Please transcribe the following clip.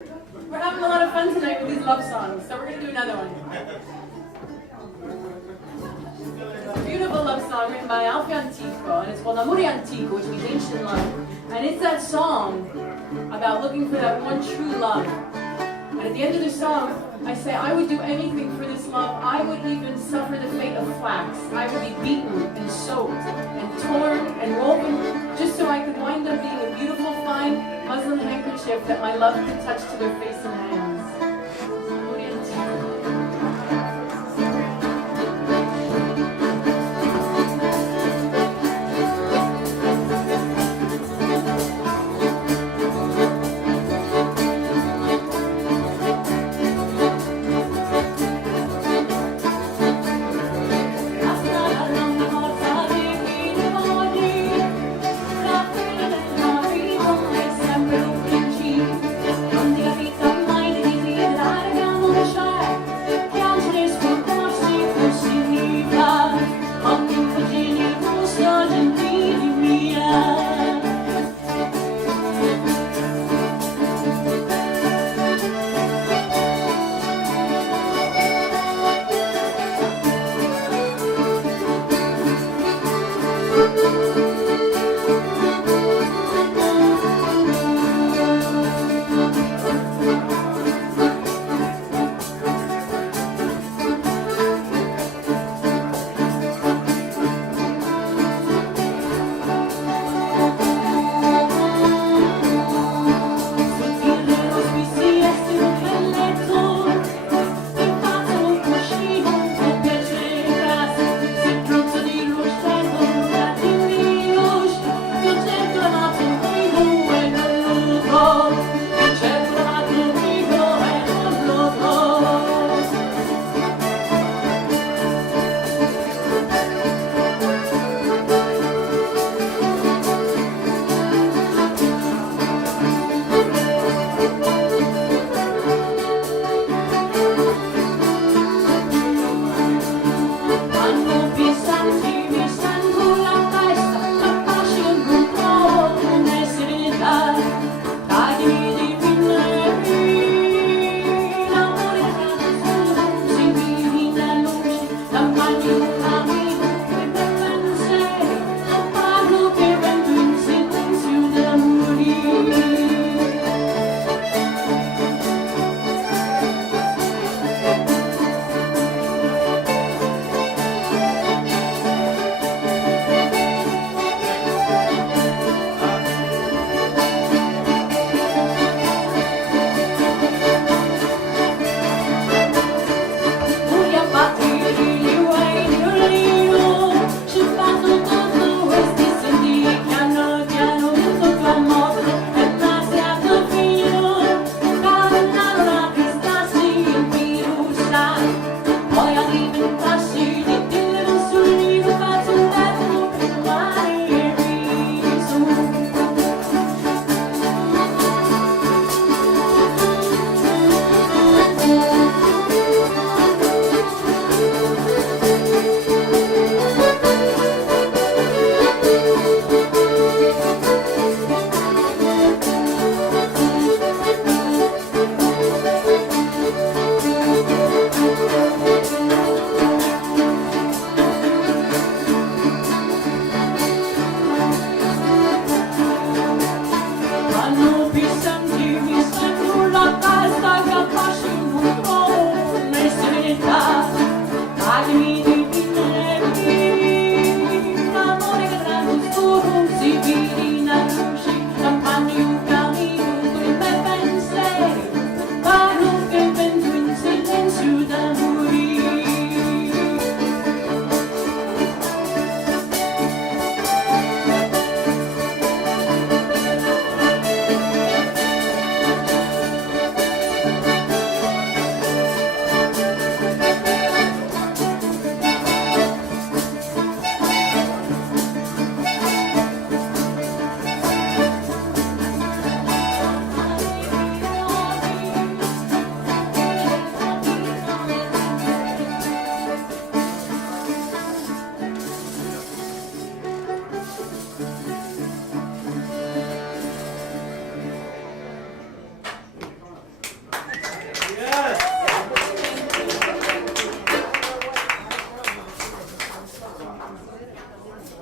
We're having a lot of fun tonight with these love songs, so we're going to do another one. It's a beautiful love song written by Alfio Antico, and it's called Amore Antico, which means ancient love. And it's that song about looking for that one true love. And at the end of the song, I say, I would do anything for this love. I would even suffer the fate of flax. I would be beaten and soaked and torn and woven just so I could wind up being a beautiful, fine muslin handkerchief that my love could touch to their face and hand.